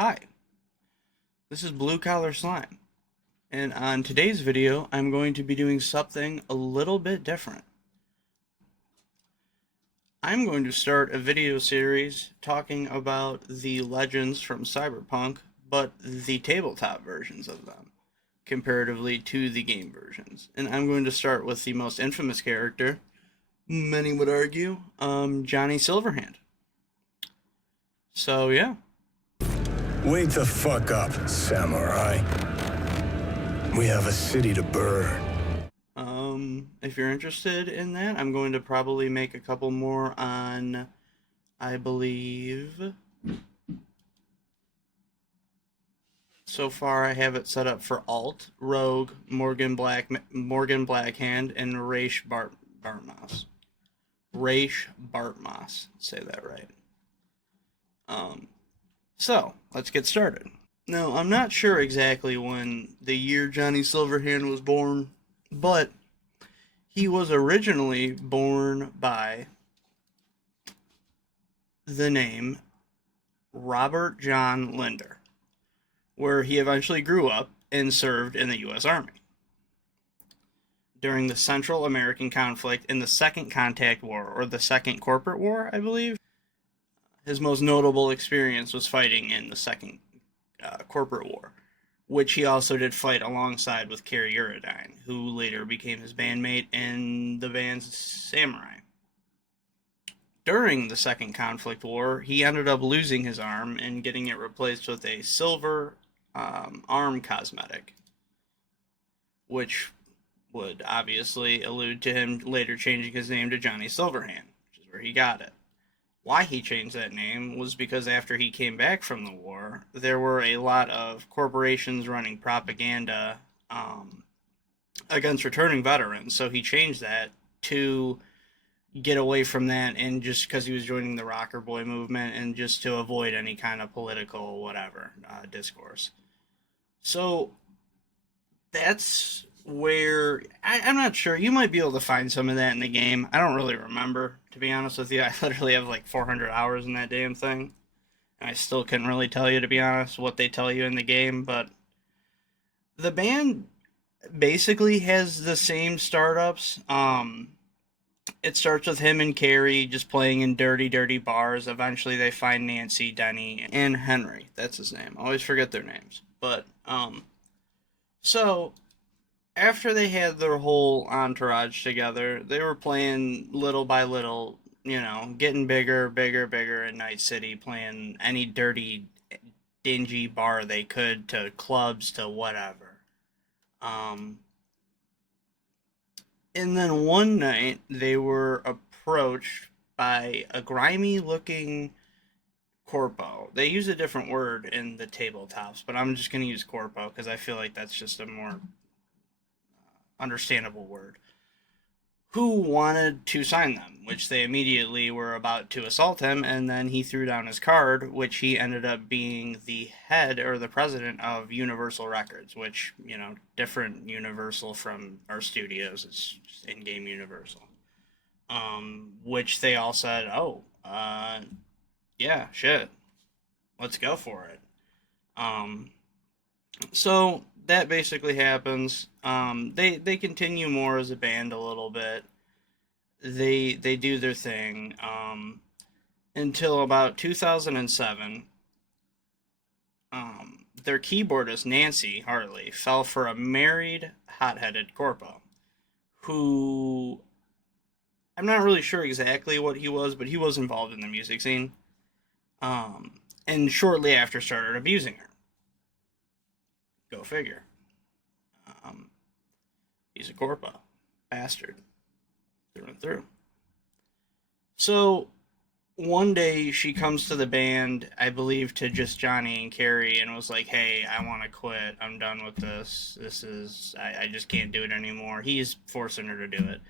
Hi, this is Blue Collar Slime, and on today's video, I'm going to be doing something a little bit different. I'm going to start a video series talking about the legends from Cyberpunk, but the tabletop versions of them, comparatively to the game versions. And I'm going to start with the most infamous character, many would argue, Johnny Silverhand. So yeah. Wake the fuck up, samurai. We have a city to burn. If you're interested in that, I'm going to probably make a couple more on, I believe, so far I have it set up for Alt, Rogue, Morgan Blackhand, and Bartmoss. Raish Bartmoss, say that right. So, let's get started. Now, I'm not sure exactly when the year Johnny Silverhand was born, but he was originally born by the name Robert John Linder, where he eventually grew up and served in the U.S. Army. During the Central American conflict in the Second Contact War, or the Second Corporate War, I believe, his most notable experience was fighting in the Second Corporate War, which he also did fight alongside with Kerry Eurodyne, who later became his bandmate in the band Samurai. During the Second Conflict War, he ended up losing his arm and getting it replaced with a silver arm cosmetic, which would obviously allude to him later changing his name to Johnny Silverhand, which is where he got it. Why he changed that name was because after he came back from the war, there were a lot of corporations running propaganda against returning veterans, so he changed that to get away from that, and just because he was joining the Rockerboy movement and just to avoid any kind of political whatever discourse. So that's where I'm not sure. You might be able to find some of that in the game. I don't really remember, to be honest with you. I literally have like 400 hours in that damn thing. And I still couldn't really tell you, to be honest, what they tell you in the game. But the band basically has the same startups. It starts with him and Carrie just playing in dirty, dirty bars. Eventually, they find Nancy, Denny, and Henry. That's his name. I always forget their names. But, so after they had their whole entourage together, they were playing little by little, getting bigger, bigger, bigger in Night City, playing any dirty, dingy bar they could, to clubs, to whatever. And then one night, they were approached by a grimy looking corpo. They use a different word in the tabletops, but I'm just going to use corpo because I feel like that's just a more understandable word. Who wanted to sign them, which they immediately were about to assault him, and then he threw down his card, which he ended up being the head or the president of Universal Records, which, different Universal from our studios. It's just in-game Universal. Which they all said, oh, yeah, shit, let's go for it. So that basically happens. They continue more as a band a little bit. They do their thing until about 2007. Their keyboardist Nancy Hartley fell for a married, hot-headed corpo, who I'm not really sure exactly what he was, but he was involved in the music scene. And shortly after started abusing her. Go figure. Um, he's a corpo. Bastard. Through and through. So, one day she comes to the band, I believe to just Johnny and Carrie, and was like, hey, I want to quit. I'm done with this. I just can't do it anymore. He's forcing her to do it.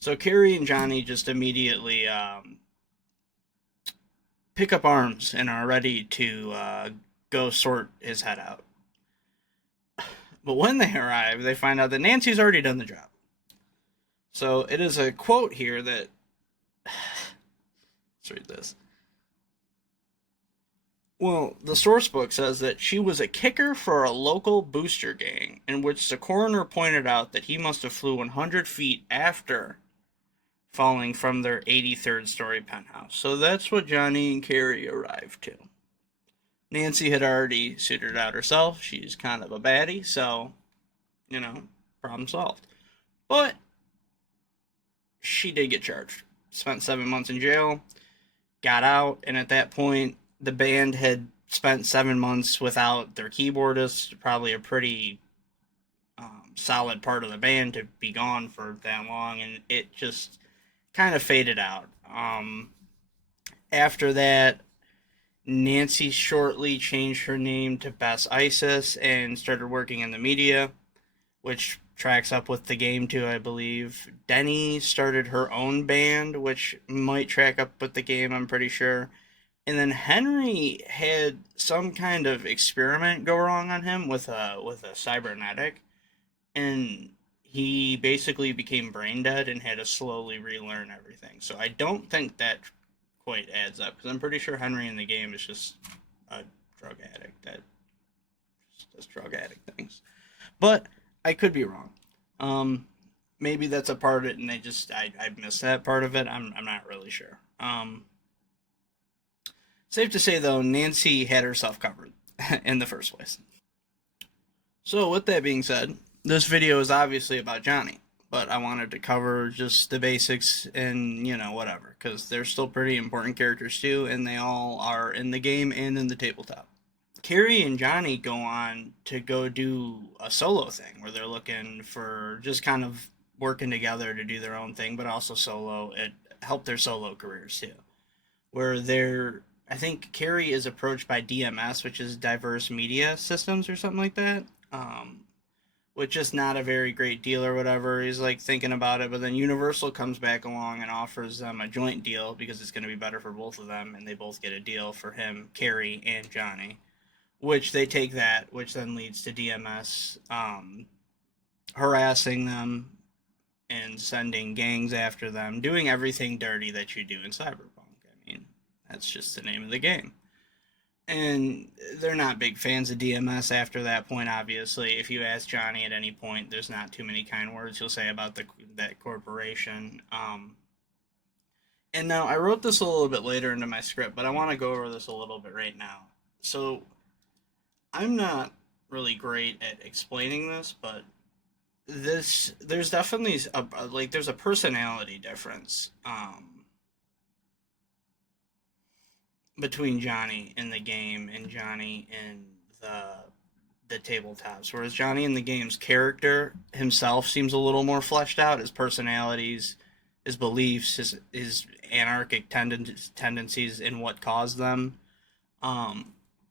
So Carrie and Johnny just immediately pick up arms and are ready to go sort his head out. But when they arrive, they find out that Nancy's already done the job. So it is a quote here that... Let's read this. Well, the source book says that she was a kicker for a local booster gang, in which the coroner pointed out that he must have flew 100 feet after falling from their 83rd story penthouse. So that's what Johnny and Carrie arrived to. Nancy had already suited out herself. She's kind of a baddie, so, problem solved. But she did get charged. Spent 7 months in jail, got out, and at that point, the band had spent 7 months without their keyboardist, probably a pretty solid part of the band to be gone for that long, and it just kind of faded out. After that, Nancy shortly changed her name to Bess Isis and started working in the media, which tracks up with the game too, I believe. Denny started her own band, which might track up with the game, I'm pretty sure. And then Henry had some kind of experiment go wrong on him with a cybernetic, and he basically became brain dead and had to slowly relearn everything. So I don't think that quite adds up, because I'm pretty sure Henry in the game is just a drug addict that just does drug addict things. But I could be wrong. Maybe that's a part of it, and I missed that part of it. I'm not really sure. Safe to say though, Nancy had herself covered in the first place. So with that being said, this video is obviously about Johnny, but I wanted to cover just the basics and, whatever, because they're still pretty important characters too, and they all are in the game and in the tabletop. Carrie and Johnny go on to go do a solo thing where they're looking for just kind of working together to do their own thing, but also solo. It helped their solo careers too. Where I think Carrie is approached by DMS, which is Diverse Media Systems or something like that. Which is not a very great deal or whatever. He's like thinking about it, but then Universal comes back along and offers them a joint deal because it's going to be better for both of them, and they both get a deal for him, Carrie, and Johnny. Which they take that, which then leads to DMS harassing them and sending gangs after them, doing everything dirty that you do in Cyberpunk. I mean, that's just the name of the game. And they're not big fans of DMS after that point, obviously. If you ask Johnny at any point, there's not too many kind words he'll say about that corporation. And now, I wrote this a little bit later into my script, but I want to go over this a little bit right now. So, I'm not really great at explaining this, but there's definitely there's a personality difference between Johnny in the game and Johnny in the tabletops. Whereas Johnny in the game's character himself seems a little more fleshed out. His personalities, his beliefs, his anarchic tendencies, and what caused them.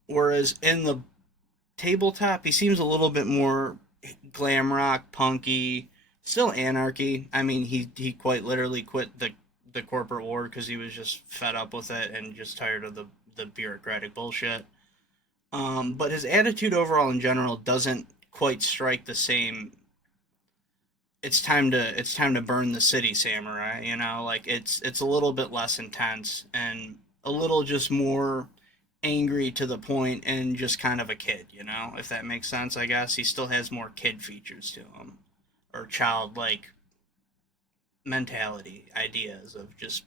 Whereas in the tabletop, he seems a little bit more glam rock, punky, still anarchy. I mean, he quite literally quit the corporate war because he was just fed up with it and just tired of the bureaucratic bullshit. But his attitude overall in general doesn't quite strike the same. It's time to burn the city, samurai. Like it's a little bit less intense and a little just more angry to the point and just kind of a kid, if that makes sense. I guess he still has more kid features to him, or childlike mentality, ideas of just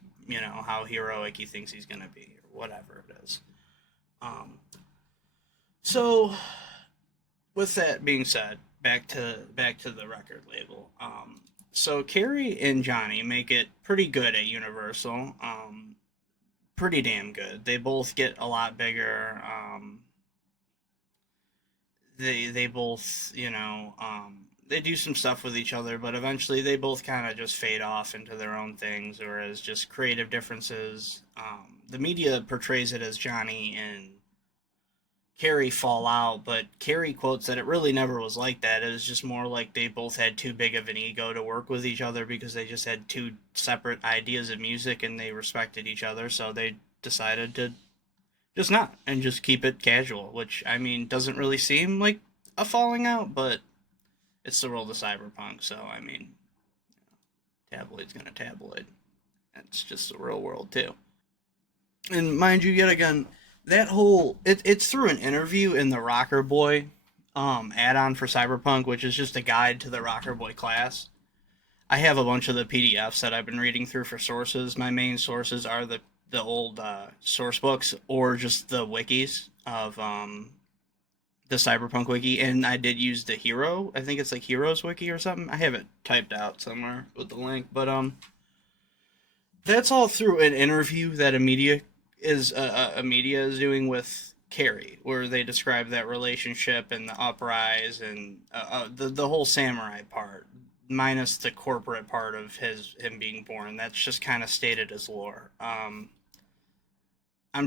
how heroic he thinks he's gonna be, or whatever it is. So with that being said, back to the record label. So Carrie and Johnny make it pretty good at Universal. Pretty damn good. They both get a lot bigger. They both, they do some stuff with each other, but eventually they both kind of just fade off into their own things, or as just creative differences. The media portrays it as Johnny and Carrie fall out, but Carrie quotes that it really never was like that. It was just more like they both had too big of an ego to work with each other because they just had two separate ideas of music and they respected each other, so they decided to just not and just keep it casual, which, I mean, doesn't really seem like a falling out, but it's the world of Cyberpunk, so, I mean, tabloid's gonna tabloid. It's just the real world, too. And mind you, yet again, that whole it's through an interview in the Rockerboy add-on for Cyberpunk, which is just a guide to the Rockerboy class. I have a bunch of the PDFs that I've been reading through for sources. My main sources are the old source books or just the wikis of the Cyberpunk wiki, and I did use the hero. I think it's like Heroes wiki or something. I have it typed out somewhere with the link, but that's all through an interview that a media is doing with Carrie, where they describe that relationship and the uprise and the whole samurai part, minus the corporate part of him being born. That's just kind of stated as lore. I'm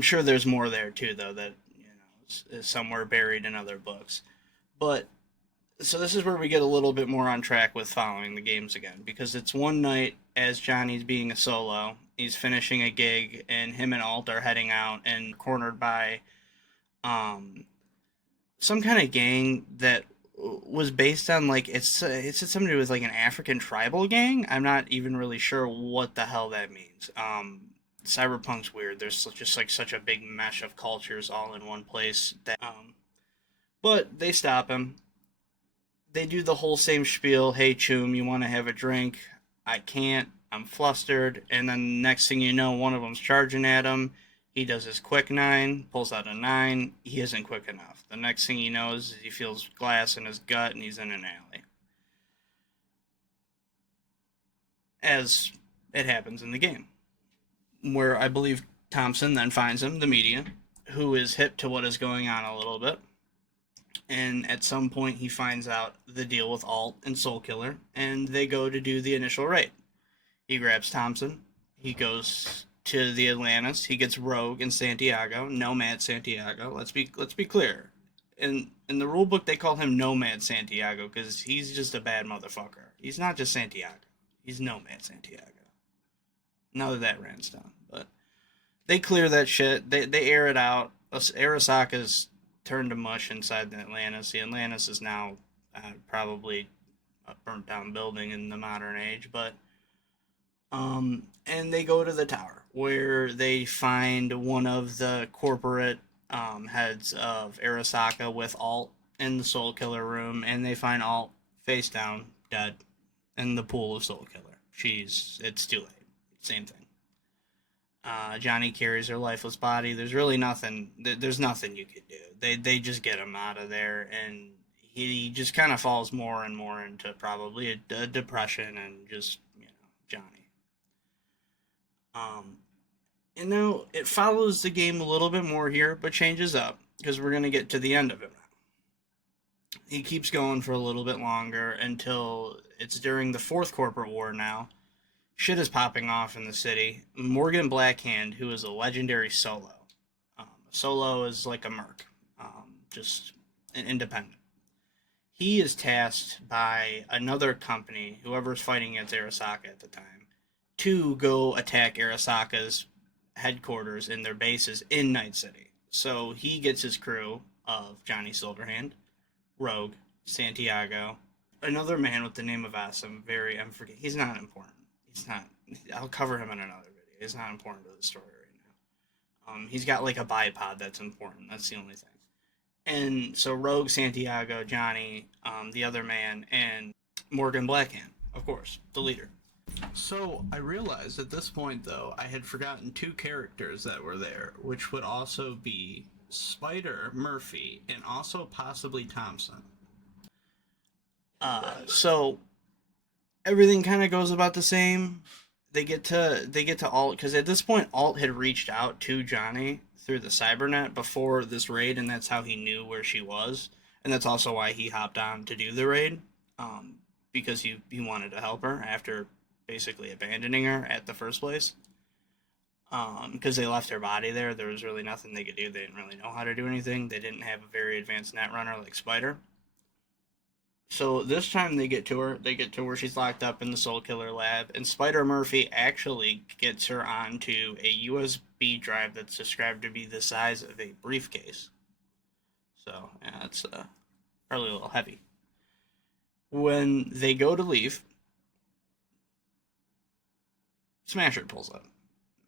sure there's more there too, though, that is somewhere buried in other books. But so this is where we get a little bit more on track with following the games again, because it's one night as Johnny's being a solo. He's finishing a gig, and him and Alt are heading out and cornered by um, some kind of gang that was based on like it's something to do with like an African tribal gang. I'm not even really sure what the hell that means. Cyberpunk's weird. There's just like such a big mesh of cultures all in one place that but they stop him. They do the whole same spiel. Hey, Choom, you want to have a drink? I can't. I'm flustered. And then next thing you know, one of them's charging at him. He does his quick nine, pulls out a nine. He isn't quick enough. The next thing he knows, he feels glass in his gut and he's in an alley. As it happens in the game, where I believe Thompson then finds him, the media, who is hip to what is going on a little bit. And at some point, he finds out the deal with Alt and Soulkiller, and they go to do the initial raid. He grabs Thompson. He goes to the Atlantis. He gets Rogue and Santiago, Nomad Santiago. Let's be clear. In the rule book, they call him Nomad Santiago because he's just a bad motherfucker. He's not just Santiago. He's Nomad Santiago. Now that ran down, but they clear that shit. They air it out. Arasaka's turned to mush inside the Atlantis. The Atlantis is now probably a burnt down building in the modern age, but and they go to the tower where they find one of the corporate heads of Arasaka with Alt in the Soul Killer room, and they find Alt face down, dead, in the pool of Soul Killer. It's too late. Same thing. Johnny carries her lifeless body. There's really nothing. There's nothing you could do. They just get him out of there, and he just kind of falls more and more into probably a depression and just Johnny. Um, and now it follows the game a little bit more here, but changes up because we're gonna get to the end of it now. He keeps going for a little bit longer until it's during the fourth corporate war now. Shit is popping off in the city. Morgan Blackhand, who is a legendary solo. Solo is like a merc, just an independent. He is tasked by another company, whoever's fighting against Arasaka at the time, to go attack Arasaka's headquarters in their bases in Night City. So he gets his crew of Johnny Silverhand, Rogue, Santiago, another man with the name of Asim. I'm forget. He's not important. He's not. I'll cover him in another video. He's not important to the story right now. He's got like a bipod that's important. That's the only thing. And so Rogue, Santiago, Johnny, the other man, and Morgan Blackhand, of course, the leader. So I realized at this point, though, I had forgotten two characters that were there, which would also be Spider Murphy and also possibly Thompson. So everything kind of goes about the same. They get to Alt because at this point Alt had reached out to Johnny through the cybernet before this raid, and that's how he knew where she was, and that's also why he hopped on to do the raid, because he wanted to help her after basically abandoning her at the first place. Because they left her body there, there was really nothing they could do. They didn't really know how to do anything. They didn't have a very advanced netrunner like Spider. So this time they get to her. They get to where she's locked up in the Soul Killer lab, and Spider Murphy actually gets her onto a USB drive that's described to be the size of a briefcase. So yeah, it's probably a little heavy. When they go to leave, Smasher pulls up.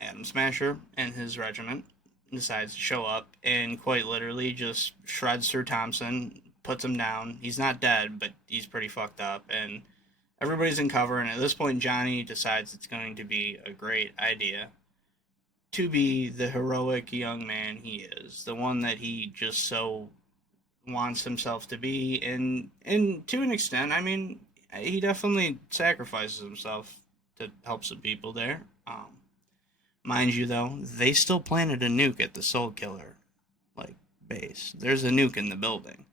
Adam Smasher and his regiment, decides to show up and quite literally just shreds through Thompson, puts him down. He's not dead, but he's pretty fucked up, and everybody's in cover. And at this point, Johnny decides it's going to be a great idea to be the heroic young man he is, the one that he just so wants himself to be. And to an extent, I mean, he definitely sacrifices himself to help some people there. Mind you, though, they still planted a nuke at the Soul Killer, like, base. There's a nuke in the building,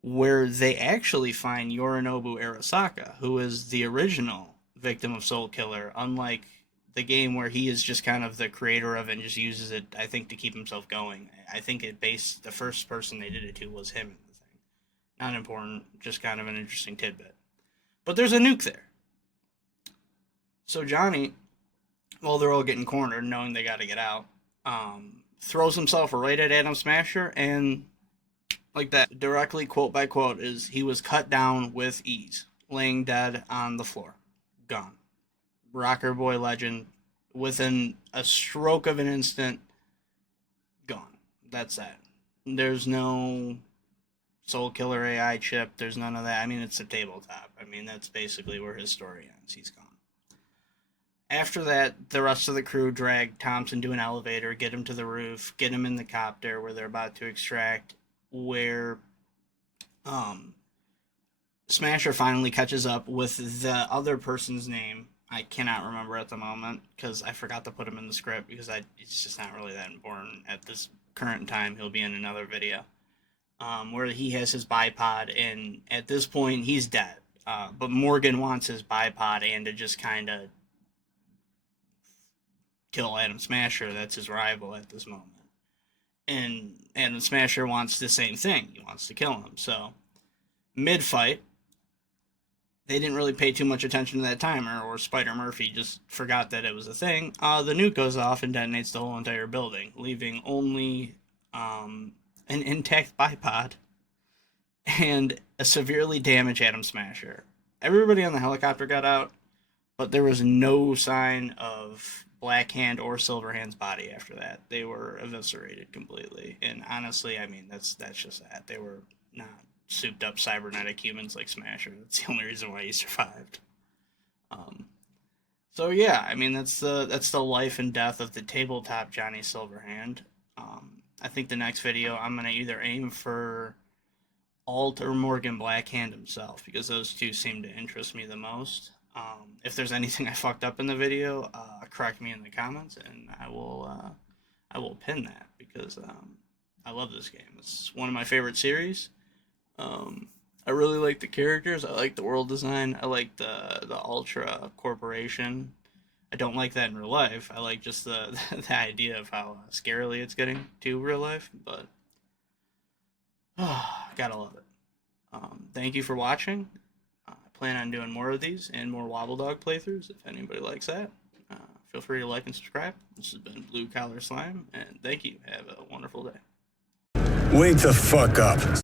where they actually find Yorinobu Arasaka, who is the original victim of Soul Killer, unlike the game where he is just kind of the creator of it and just uses it, I think, to keep himself going. I think the first person they did it to was him in the thing. Not important, just kind of an interesting tidbit. But there's a nuke there. So Johnny, while they're all getting cornered, knowing they got to get out, throws himself right at Adam Smasher, and like that, directly quote by quote, is he was cut down with ease, laying dead on the floor, gone. Rockerboy legend, within a stroke of an instant, gone. That's that. There's no Soul Killer AI chip. There's none of that. I mean, it's a tabletop. I mean, that's basically where his story ends. He's gone. After that, the rest of the crew drag Thompson to an elevator, get him to the roof, get him in the copter where they're about to extract, where Smasher finally catches up with the other person's name. I cannot remember at the moment because I forgot to put him in the script because it's just not really that important at this current time. He'll be in another video where he has his bipod, and at this point he's dead. But Morgan wants his bipod and to just kind of kill Adam Smasher. That's his rival at this moment. And Adam Smasher wants the same thing. He wants to kill him. So mid-fight, they didn't really pay too much attention to that timer, or Spider Murphy just forgot that it was a thing. The nuke goes off and detonates the whole entire building, leaving only an intact bipod and a severely damaged Adam Smasher. Everybody on the helicopter got out, but there was no sign of Black Hand or Silverhand's body after that. They were eviscerated completely. And honestly, I mean, that's just that. They were not souped up cybernetic humans like Smasher. That's the only reason why he survived. So yeah, I mean, that's the life and death of the tabletop Johnny Silverhand. I think the next video I'm gonna either aim for Alt or Morgan Blackhand himself, because those two seem to interest me the most. If there's anything I fucked up in the video, correct me in the comments, and I will pin that, because I love this game. It's one of my favorite series. I really like the characters. I like the world design. I like the Ultra Corporation. I don't like that in real life. I like just the idea of how scarily it's getting to real life. But gotta love it. Thank you for watching. I plan on doing more of these and more Wobble Dog playthroughs. If anybody likes that, feel free to like and subscribe. This has been Blue Collar Slime, and thank you. Have a wonderful day. Wake the fuck up.